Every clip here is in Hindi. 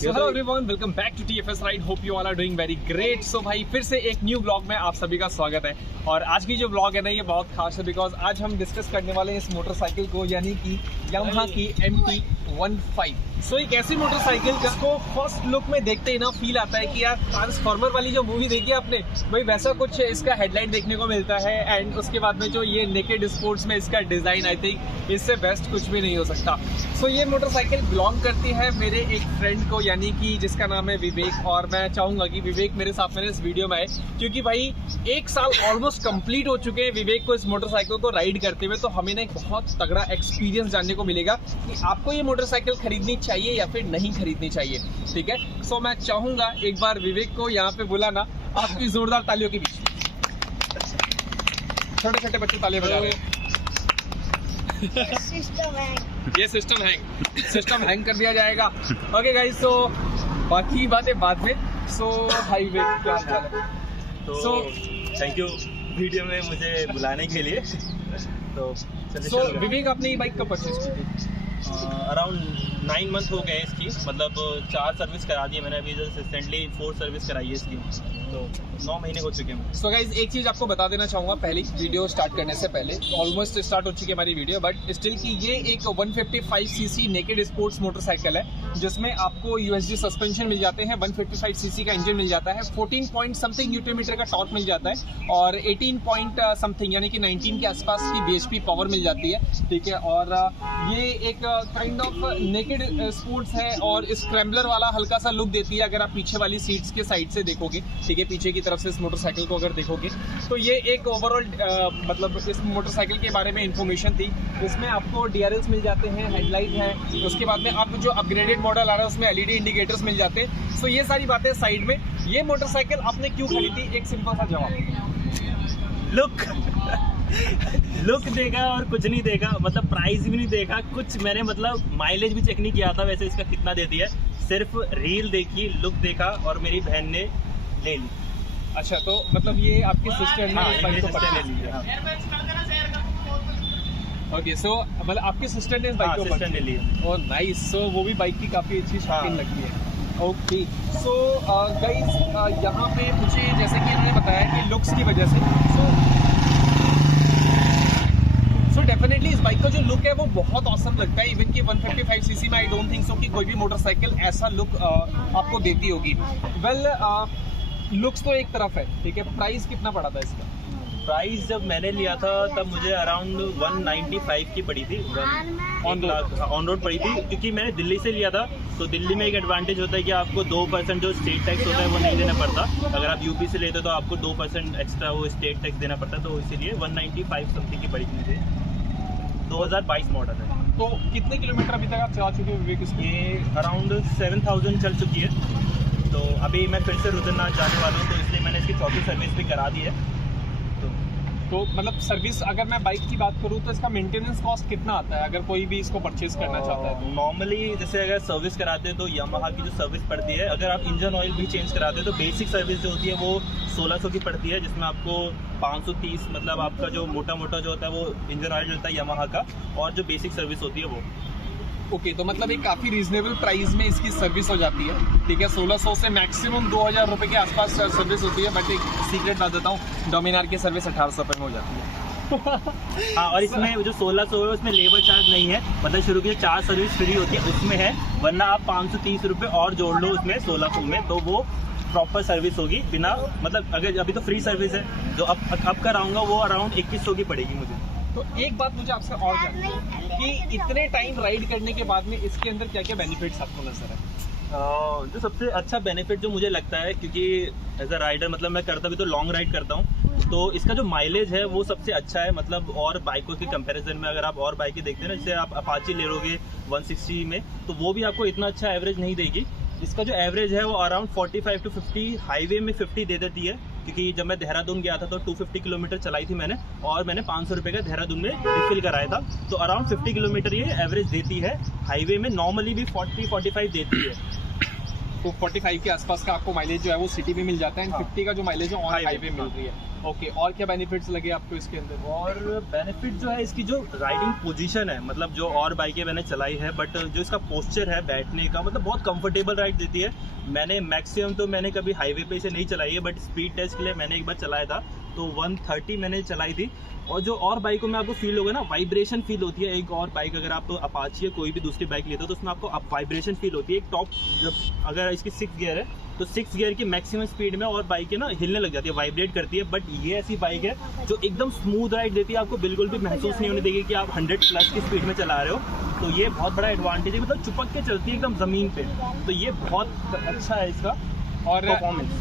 So hello everyone, welcome back to TFS Ride. Hope you all are doing very great. So भाई फिर से एक न्यू ब्लॉग में आप सभी का स्वागत है और आज की जो ब्लॉग है ना ये बहुत खास है बिकॉज आज हम डिस्कस करने वाले हैं इस मोटरसाइकिल को यानी कि यामाहा की MT-15। सो एक ऐसी मोटरसाइकिल जिसको फर्स्ट लुक में देखते ही ना फील आता है कि यार ट्रांसफॉर्मर वाली जो मूवी देखी आपने भाई वैसा कुछ इसका हेडलाइट देखने को मिलता है एंड उसके बाद में जो ये नेकेड स्पोर्ट्स में इसका डिजाइन आई थिंक इससे बेस्ट कुछ भी नहीं हो सकता। सो ये मोटरसाइकिल बिलोंग करती है मेरे एक फ्रेंड को यानी कि जिसका नाम है विवेक और मैं चाहूंगा कि विवेक मेरे साथ में इस वीडियो में आए क्योंकि भाई एक साल ऑलमोस्ट कंप्लीट हो चुके हैं विवेक को इस मोटरसाइकिल को राइड करते हुए, तो हमें ना एक बहुत तगड़ा एक्सपीरियंस जानने को मिलेगा कि आपको ये मोटरसाइकिल खरीदनी चाहिए या फिर नहीं खरीदनी चाहिए। ठीक है, सो मैं चाहूंगा एक बार विवेक को यहाँ पे बुलाना आपकी जोरदार तालियों के बीच। छोटे छोटे बच्चे तालियां बजा रहे हैं। ये सिस्टम हैंग कर दिया जाएगा। ओके गाइस, सो बाकी बातें बाद में। सो हाई विवेक, क्या हाल है? तो थैंक यू वीडियो में मुझे बुलाने के लिए। तो विवेक आपने ये बाइक कब परचेज की थी? अराउंड 9 मंथ हो गए इसकी, मतलब 4 सर्विस करा दी है मैंने, अभी जो रिसेंटली 4 सर्विस कराई है इसकी, तो 9 महीने हो चुके हैं। सो गाइज एक चीज़ आपको बता देना चाहूँगा पहले वीडियो स्टार्ट करने से पहले, ऑलमोस्ट स्टार्ट हो चुकी है हमारी वीडियो, बट स्टिल की ये एक 155cc नेकेड स्पोर्ट्स मोटरसाइकिल है जिसमें आपको USD सस्पेंशन मिल जाते हैं, 155cc का इंजन मिल जाता है, 14 पॉइंट समथिंग न्यूटन मीटर का टॉर्क मिल जाता है और 18 पॉइंट समथिंग यानी कि 19 के आसपास की bhp पावर मिल जाती है। ठीक है, और ये एक काइंड ऑफ नेकेड स्पोर्ट्स है और स्क्रैम्बलर वाला हल्का सा लुक देती है अगर आप पीछे वाली सीट्स के साइड से देखोगे। ठीक है, पीछे की तरफ से इस मोटरसाइकिल को अगर देखोगे तो ये एक ओवरऑल मतलब इस मोटरसाइकिल के बारे में इंफॉर्मेशन थी। इसमें आपको DRLs मिल जाते हैं, हेडलाइट है, उसके बाद में आप जो अपग्रेडेड मॉडल आ रहा है उसमें LED इंडिकेटर्स मिल जाते हैं। सो ये सारी बातें साइड में। ये मोटरसाइकिल आपने क्यों खरीदी, एक सिंपल सा जवाब। लुक देखा और कुछ नहीं देखा, मतलब प्राइस भी नहीं देखा कुछ, मैंने मतलब माइलेज भी चेक नहीं किया था वैसे इसका कितना दे दिया, सिर्फ रील देखी, लुक देखा और मेरी बहन ने ले ली। अच्छा, तो मतलब ये आपके सिस्टर ने इस बाइक को ले ली। ओके, सो मतलब आपके सिस्टर ने इस बाइक को ले ली। ओह नाइस, सो वो भी बाइक की काफ़ी अच्छी शौकीन लगती है। ओके, सो गाइस यहाँ पे मुझे जैसे कि इन्होंने बताया कि लुक्स की वजह से सो डेफिनेटली इस बाइक का जो लुक है वो बहुत ऑसम लगता है। इवन कि 155cc में आई डोंट थिंक सो कि कोई भी मोटरसाइकिल ऐसा लुक आपको देती होगी। वेल लुक्स तो एक तरफ है, ठीक है, प्राइस कितना पड़ा था इसका? प्राइस जब मैंने लिया था तब मुझे अराउंड 195 की पड़ी थी, ऑन रोड पड़ी थी, क्योंकि मैंने दिल्ली से लिया था। तो दिल्ली में एक एडवांटेज होता है कि आपको 2% जो स्टेट टैक्स होता है वो नहीं देना पड़ता। अगर आप यूपी से लेते हो तो आपको 2% एक्स्ट्रा वो स्टेट टैक्स देना पड़ता है, तो इसीलिए 195 समथिंग की पड़ी थी मुझे। 2022 मॉडल है। तो कितने किलोमीटर अभी तक आप चला चुके हो विवेक इसमें? ये अराउंड 7000 चल चुकी है। तो अभी मैं फिर से रुद्रनाथ जाने वाला हूँ, तो इसलिए मैंने इसकी 4थी सर्विस भी करा दी है। तो मतलब सर्विस अगर मैं बाइक की बात करूँ तो इसका मेंटेनेंस कॉस्ट कितना आता है अगर कोई भी इसको परचेज करना चाहता है तो? नॉर्मली जैसे अगर सर्विस कराते हैं तो यामाहा की जो सर्विस पड़ती है, अगर आप इंजन ऑयल भी चेंज कराते हैं तो बेसिक सर्विस जो होती है वो 1600 की पड़ती है, जिसमें आपको 530 मतलब आपका जो मोटा जो होता है वो इंजन ऑयल मिलता है यामाहा का, और जो बेसिक सर्विस होती है वो। ओके, तो मतलब एक काफ़ी रीजनेबल प्राइस में इसकी सर्विस हो जाती है। ठीक है, 1600 से मैक्सिमम 2000 रुपये के आसपास सर्विस होती है, बट एक सीक्रेट बता देता हूँ, डोमिनार की सर्विस 1800 रुपये में हो जाती है। हाँ, और इसमें जो 1600 है उसमें लेबर चार्ज नहीं है, मतलब शुरू की 4 सर्विस फ्री होती है उसमें है, वरना आप 530 रुपये और जोड़ लो उसमें 1600 में, तो वो प्रॉपर सर्विस होगी बिना, मतलब अगर अभी तो फ्री सर्विस है, जो अब कराऊंगा वो अराउंड 2100 की पड़ेगी मुझे। तो एक बात मुझे आपसे और जाननी है कि इतने टाइम राइड करने के बाद में इसके अंदर क्या क्या बेनिफिट्स आपको नजर है? जो सबसे अच्छा बेनिफिट जो मुझे लगता है, क्योंकि एज अ राइडर मतलब मैं करता भी तो लॉन्ग राइड करता हूँ, तो इसका जो माइलेज है वो सबसे अच्छा है, मतलब और बाइकों के कंपैरिजन में। अगर आप और बाइकें देखते हैं ना, जैसे आप अपाची ले लोगे 160 में, तो वो भी आपको इतना अच्छा एवरेज नहीं देगी। इसका जो एवरेज है वो अराउंड 45 to 50, हाईवे में 50 दे देती है, क्योंकि जब मैं देहरादून गया था तो 250 किलोमीटर चलाई थी मैंने, और मैंने 500 रुपये का देहरादून में रिफिल कराया था, तो अराउंड 50 किलोमीटर ये एवरेज देती है। हाईवे में नॉर्मली भी 40-45 देती है, तो 45 के आसपास का आपको माइलेज जो है वो सिटी में मिल जाता है, 50 का जो माइलेज है ऑन हाईवे मिल रही है। ओके, और क्या बेनिफिट्स लगे आपको इसके अंदर? और बेनिफिट जो है इसकी जो राइडिंग पोजीशन है, मतलब जो और बाइकें मैंने चलाई है, बट जो इसका पोस्चर है बैठने का, मतलब बहुत कंफर्टेबल राइड देती है। मैंने मैक्सिमम तो मैंने कभी हाईवे पे इसे नहीं चलाई है, बट स्पीड टेस्ट के लिए मैंने एक बार चलाया था, तो 130 मैंने चलाई थी। और जो और बाइकों में आपको फील होगा ना, वाइब्रेशन फील होती है। एक और बाइक अगर आप अपाची या कोई भी दूसरी बाइक लेते हो तो उसमें आपको वाइब्रेशन फील होती है। एक टॉप, जब अगर इसकी 6 गियर है तो 6 गियर की मैक्सिमम स्पीड में और बाइकें ना हिलने लग जाती है, वाइब्रेट करती है। बट ये ऐसी बाइक है जो एकदम स्मूथ राइड देती है, आपको बिल्कुल भी महसूस नहीं होने देगी कि आप 100+ की स्पीड में चला रहे हो। तो ये बहुत बड़ा एडवांटेज है, मतलब चिपक के चलती है एकदम ज़मीन पे, तो ये बहुत अच्छा है इसका। और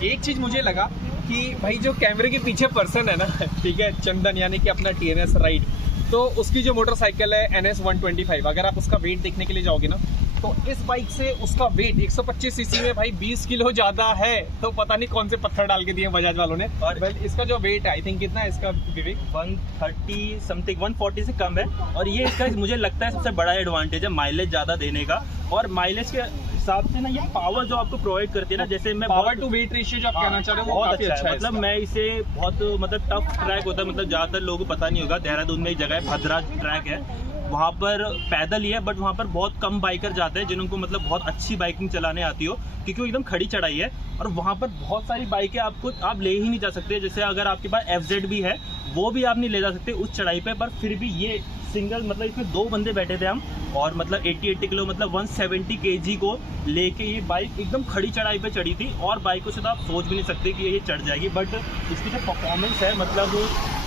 एक चीज मुझे लगा कि भाई जो कैमरे के पीछे पर्सन है ना, ठीक है, चंदन यानी कि अपना TNS राइड, तो उसकी जो मोटरसाइकिल है NS 125, अगर आप उसका वेट देखने के लिए जाओगे ना, तो इस बाइक से उसका वेट 125 सीसी में भाई 20 किलो ज्यादा है। तो पता नहीं कौन से पत्थर डाल के दिए बजाज वालों ने। और इसका जो वेट है, आई थिंक कितना है इसका विवेक? 130 समथिंग, 140 से कम है। और ये इसका मुझे लगता है सबसे बड़ा एडवांटेज है माइलेज ज़्यादा देने का। और माइलेज के हिसाब से ना ये पावर जो आपको प्रोवाइड करती है ना, जैसे मैं पावर टू वेट रेशियो जो आप कहना चाह रहे हो, बहुत अच्छा है। मतलब मैं इसे बहुत, मतलब टफ ट्रैक होता है, मतलब ज़्यादातर लोगों को पता नहीं होगा, देहरादून में एक जगह है भद्रा ट्रैक है, वहाँ पर पैदल ही है, बट वहाँ पर बहुत कम बाइकर जाते हैं जिनको मतलब बहुत अच्छी बाइकिंग चलाने आती हो, क्योंकि वो एकदम खड़ी चढ़ाई है। और वहाँ पर बहुत सारी बाइकें आप ले ही नहीं जा सकते। जैसे अगर आपके पास FZ भी है, वो भी आप नहीं ले जा सकते उस चढ़ाई पे। पर फिर भी ये सिंगल, मतलब इसमें 2 बंदे बैठे थे हम, और मतलब 80 किलो, मतलब 170 kg को लेके ये बाइक एकदम खड़ी चढ़ाई पे चढ़ी थी। और बाइकों से तो आप सोच भी नहीं सकते कि ये चढ़ जाएगी। बट इसकी जो परफॉर्मेंस है, मतलब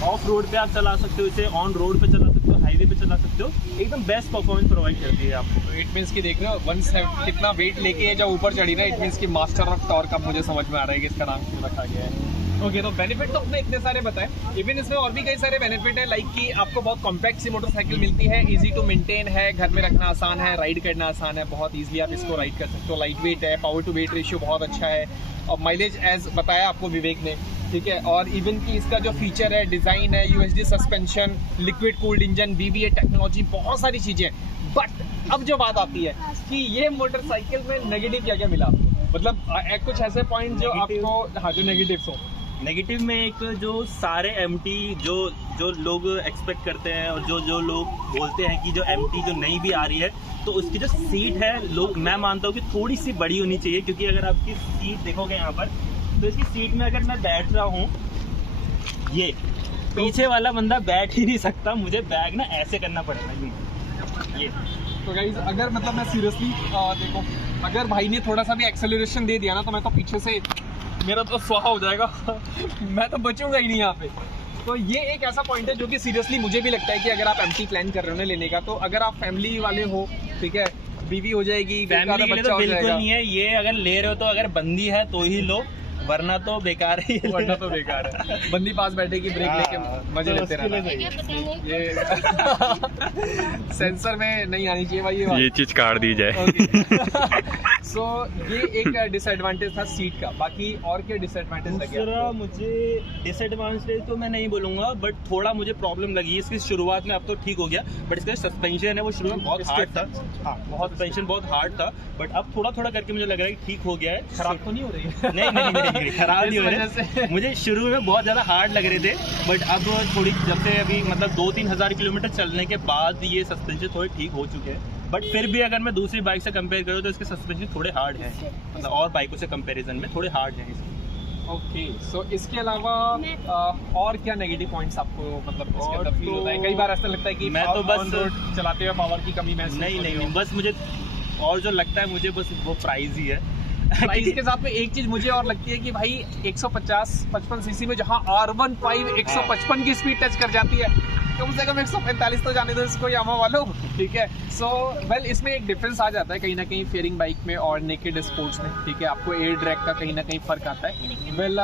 ऑफ रोड पे आप चला सकते हो इसे, ऑन रोड पे चला सकते हो, हाईवे पे चला सकते हो, एकदम बेस्ट परफॉर्मेंस प्रोवाइड करती है आपको। तो इट मीन्स की देख रहे हो 170 कितना वेट लेके जब ऊपर चढ़ी ना, इट मीन्स की मास्टर ऑफ टॉर्क। अब मुझे समझ में आ रहा है कि इसका नाम क्यों रखा गया है। ओके, तो बेनिफिट तो अपने इतने सारे बताए, इवन इसमें और भी कई सारे बेनिफिट है, लाइक कि आपको बहुत कॉम्पैक्ट सी मोटरसाइकिल मिलती है, इजी टू मेंटेन है, घर में रखना आसान है, राइड करना आसान है, बहुत इजीली आप इसको राइड कर सकते हो, लाइट वेट है, पावर टू वेट रेशियो बहुत अच्छा है, और माइलेज एज बताया आपको विवेक ने, ठीक है। और इवन कि इसका जो फीचर है, डिज़ाइन है, UHD suspension, liquid cooled engine, BBA technology, बहुत सारी चीज़ें। बट अब जो बात आती है कि ये मोटरसाइकिल में नेगेटिव क्या क्या मिला, मतलब कुछ ऐसे पॉइंट जो आपको, हाँ, जो नेगेटिव्स हो। नेगेटिव में एक जो सारे MT जो लोग एक्सपेक्ट करते हैं, और जो लोग बोलते हैं कि जो MT जो नई भी आ रही है, तो उसकी जो सीट है, लोग, मैं मानता हूँ कि थोड़ी सी बड़ी होनी चाहिए। क्योंकि अगर आपकी सीट देखोगे यहाँ पर, तो इसकी सीट में अगर मैं बैठ रहा हूँ, ये पीछे वाला बंदा बैठ ही नहीं सकता, मुझे बैग ना ऐसे करना पड़ेगा ये। तो गाइस, अगर मतलब मैं सीरियसली देखो, अगर भाई ने थोड़ा सा भी एक्सेलरेशन दे दिया ना, तो मैं तो पीछे से, मेरा तो स्वाहा हो जाएगा मैं तो बचूंगा ही नहीं यहाँ पे। तो ये एक ऐसा पॉइंट है जो कि सीरियसली मुझे भी लगता है कि अगर आप MT प्लान कर रहे हो ना लेने का, तो अगर आप फैमिली वाले हो, ठीक है, बीवी हो जाएगी, फैमिली के लिए तो बिल्कुल नहीं है ये। अगर ले रहे हो तो अगर बंदी है तो ही लो, वरना तो बेकार है। वरना तो बेकार है, बंदी पास बैठेगी, ब्रेक लेके मजे लेते रहना। ये सेंसर में नहीं आनी चाहिए भाई, ये चीज काट दी जाए। सो ये एक डिसएडवांटेज था सीट का। बाकी और क्या डिसएडवांटेज लगे? दूसरा मुझे डिसएडवांटेज तो मैं नहीं बोलूंगा, बट थोड़ा मुझे प्रॉब्लम लगी इसकी शुरुआत में। अब तो ठीक हो गया, बट इसका सस्पेंशन है वो शुरू में बहुत हार्ड था। हाँ, बहुत सस्पेंशन बहुत हार्ड था, बट अब थोड़ा थोड़ा करके मुझे लग रहा है कि ठीक हो गया है। खराब तो नहीं हो रही है? नहीं खराब नहीं हो रही। मुझे शुरू में बहुत ज़्यादा हार्ड लग रहे थे, बट अब थोड़ी, जब से अभी मतलब 2-3 हज़ार किलोमीटर चलने के बाद ये सस्पेंशन थोड़े ठीक हो चुके हैं। बट फिर भी अगर मैं दूसरी बाइक से कंपेयर करूँ तो इसके सस्पेंशन थोड़े हार्ड हैं, मतलब और बाइकों से कंपैरिजन में थोड़े हार्ड हैं इसके। ओके, सो इसके अलावा और क्या नेगेटिव पॉइंट्स आपको मतलब इसके अंदर फील होता है? कई बार ऐसा लगता है कि मैं तो बस रोड चलाते हुए पावर की कमी महसूस नहीं, बस मुझे और जो लगता है मुझे बस वो प्राइस ही है। प्राइस के साथ में एक चीज मुझे और लगती है कि भाई 150-55 सीसी में जहां R15 155 की स्पीड टच कर जाती है, कम से कम 145 तो जाने दो इसको यामा वालों, ठीक है। सो वेल, इसमें एक डिफरेंस आ जाता है कहीं ना कहीं फेयरिंग बाइक में और नेकेड स्पोर्ट्स में, ठीक है। आपको एयर ड्रैग का कहीं ना कहीं फर्क आता है। वेल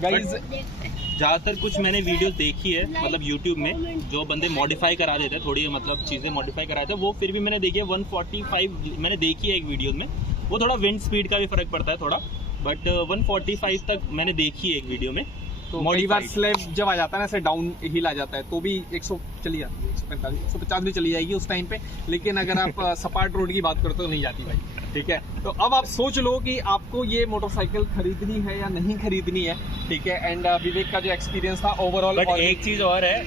गाइज, ज़्यादातर कुछ मैंने वीडियो देखी है, मतलब यूट्यूब में जो बंदे मॉडिफाई करा देते हैं, थोड़ी मतलब चीज़ें मॉडिफाई कराते हैं, वो फिर भी मैंने देखी है 145 मैंने देखी है एक वीडियो में। वो थोड़ा विंड स्पीड का भी फर्क पड़ता है थोड़ा, बट 145 तक मैंने देखी है एक वीडियो में। तो कई बार स्लैब जब आ जाता है ना, ऐसे डाउन हिल आ जाता है, तो भी 100 चली जाती है, 145 150 भी चली जाएगी उस टाइम पे। लेकिन अगर आप सपाट रोड की बात करते हो तो नहीं जाती भाई। ठीक है। तो अब आप सोच लो कि आपको ये मोटरसाइकिल खरीदनी है या नहीं खरीदनी है, ठीक है। एंड विवेक का जो एक्सपीरियंस था ओवरऑल। बट एक चीज और है,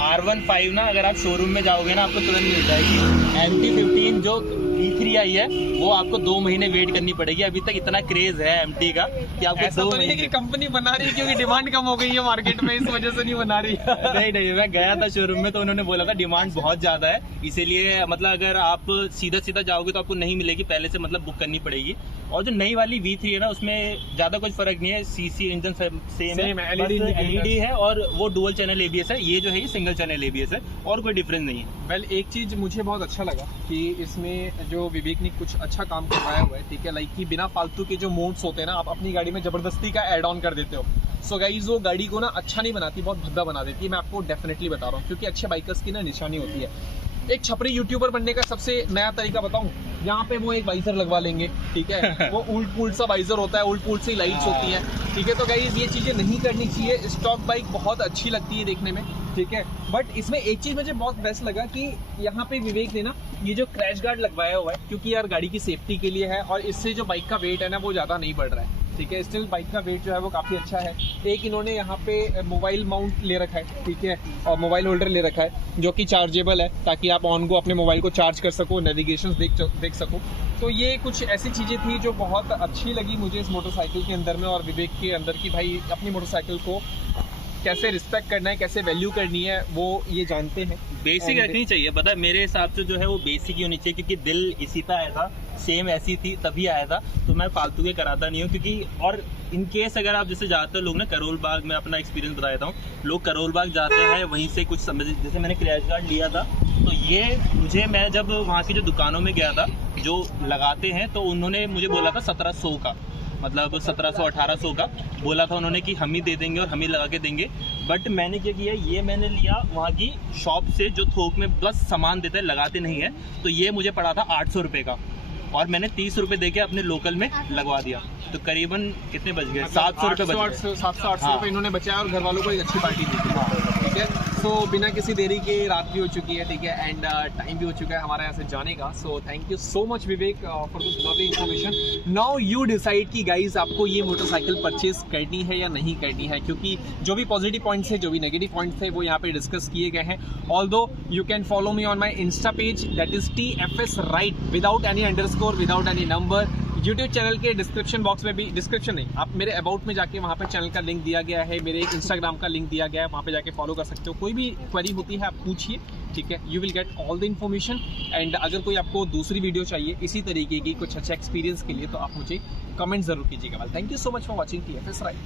R15 ना अगर आप शोरूम में जाओगे ना आपको तुरंत मिल जाएगी। MT-15 जो V3 आई है वो आपको 2 महीने वेट करनी पड़ेगी। अभी तक इतना क्रेज है MT का कि आपको ऐसा तो नहीं है कि कंपनी बना रही है क्योंकि डिमांड कम हो गई है मार्केट में, इस वजह से नहीं बना रही है। नहीं, मैं गया था शोरूम में तो उन्होंने बोला था डिमांड बहुत ज्यादा है, इसीलिए मतलब अगर आप सीधा जाओगे तो आपको नहीं मिलेगी, पहले से मतलब बुक करनी पड़ेगी। और जो नई वाली V3 है ना उसमें ज्यादा कुछ फर्क नहीं है, सीसी इंजन सेम है, LED है और वो डुअल चैनल ABS है। ये जो है ये सिंगल चैनल ABS है और कोई डिफरेंस नहीं है। वेल एक चीज मुझे बहुत अच्छा लगा कि इसमें जो विवेक ने कुछ अच्छा काम करवाया हुआ है, ठीक है। लाइक कि बिना फालतू के जो मोड्स होते हैं ना आप अपनी गाड़ी में जबरदस्ती का ऐड ऑन कर देते हो। सो गाइज वो गाड़ी को ना अच्छा नहीं बनाती, बहुत भद्दा बना देती है। मैं आपको डेफिनेटली बता रहा हूँ क्योंकि अच्छे बाइकर्स की ना निशानी होती है। एक छपरी यूट्यूबर बनने का सबसे नया तरीका बताऊं, यहाँ पे वो एक वाइजर लगवा लेंगे, ठीक है। वो उल्ट पुल्ट सा वाइजर होता है, उल्ट पुल्ट सी लाइट्स होती है, ठीक है। तो गाइस ये चीजें नहीं करनी चाहिए। स्टॉक बाइक बहुत अच्छी लगती है देखने में, ठीक है। बट इसमें एक चीज मुझे बहुत बेस्ट लगा कि यहाँ पे विवेक ने ना ये जो क्रैश गार्ड लगवाया हुआ है, क्योंकि यार गाड़ी की सेफ्टी के लिए है और इससे जो बाइक का वेट है ना वो ज्यादा नहीं बढ़ रहा है, ठीक है। स्टिल बाइक का वेट जो है वो काफी अच्छा है। एक इन्होंने यहाँ पे मोबाइल माउंट ले रखा है, ठीक है, और मोबाइल होल्डर ले रखा है जो कि चार्जेबल है ताकि आप ऑन को अपने मोबाइल को चार्ज कर सको, नेविगेशन देख सको। तो ये कुछ ऐसी चीजें थी जो बहुत अच्छी लगी मुझे इस मोटरसाइकिल के अंदर में और विवेक के अंदर की भाई अपनी मोटरसाइकिल को कैसे रिस्पेक्ट करना है, कैसे वैल्यू करनी है, वो ये जानते हैं। बेसिक रखनी चाहिए, पता है मेरे हिसाब से जो है वो बेसिक ही होनी चाहिए, क्योंकि दिल इसी पे आया था, सेम ऐसी थी तभी आया था, तो मैं फालतू के कराता नहीं हूँ। क्योंकि और इन केस अगर आप जैसे ज़्यादातर लोग ना करोल बाग में अपना एक्सपीरियंस बता देता हूँ, लोग करोल बाग जाते हैं वहीं से कुछ समझ, जैसे मैंने क्रैश गार्ड लिया था तो ये मैं जब वहाँ की जो दुकानों में गया था जो लगाते हैं तो उन्होंने मुझे बोला था 1700 का, मतलब 1700-1800 का बोला था उन्होंने कि हम ही दे देंगे और हम ही लगा के देंगे। बट मैंने क्या किया, ये मैंने लिया वहाँ की शॉप से जो थोक में बस सामान देते हैं, लगाते नहीं है, तो ये मुझे पड़ा था 800 रुपये का और मैंने 30 रुपये दे के अपने लोकल में लगवा दिया। तो करीबन कितने बच गए, 700 रुपये बच गए। 700-800 रुपये इन्होंने बचाया और घर वालों को एक अच्छी पार्टी दी थी, ठीक है। सो बिना किसी देरी के रात भी हो चुकी है, ठीक है, एंड टाइम भी हो चुका है हमारा यहाँ से जाने का। So thank you so much Vivek for this lovely information. Now you decide कि गाइज आपको ये मोटरसाइकिल परचेज करनी है या नहीं करनी है, क्योंकि जो भी पॉजिटिव पॉइंट्स है, जो भी नेगेटिव पॉइंट्स थे वो यहाँ पे डिस्कस किए गए हैं। Although you can follow me on my Insta page that is TFS right without any underscore, without any number. YouTube channel के डिस्क्रिप्शन बॉक्स में भी, डिस्क्रिप्शन नहीं, आप मेरे अबाउट में जाके वहाँ पे चैनल का लिंक दिया गया है, मेरे इंस्टाग्राम का लिंक दिया गया है, वहाँ पे जाके फॉलो कर सकते हो। कोई भी क्वेरी होती है आप पूछिए, ठीक है, you will get all the information. And अगर कोई आपको दूसरी वीडियो चाहिए इसी तरीके की कुछ अच्छा एक्सपीरियंस के लिए तो आप मुझे कमेंट जरूर कीजिएगा। Thank you so much for watching TFS right.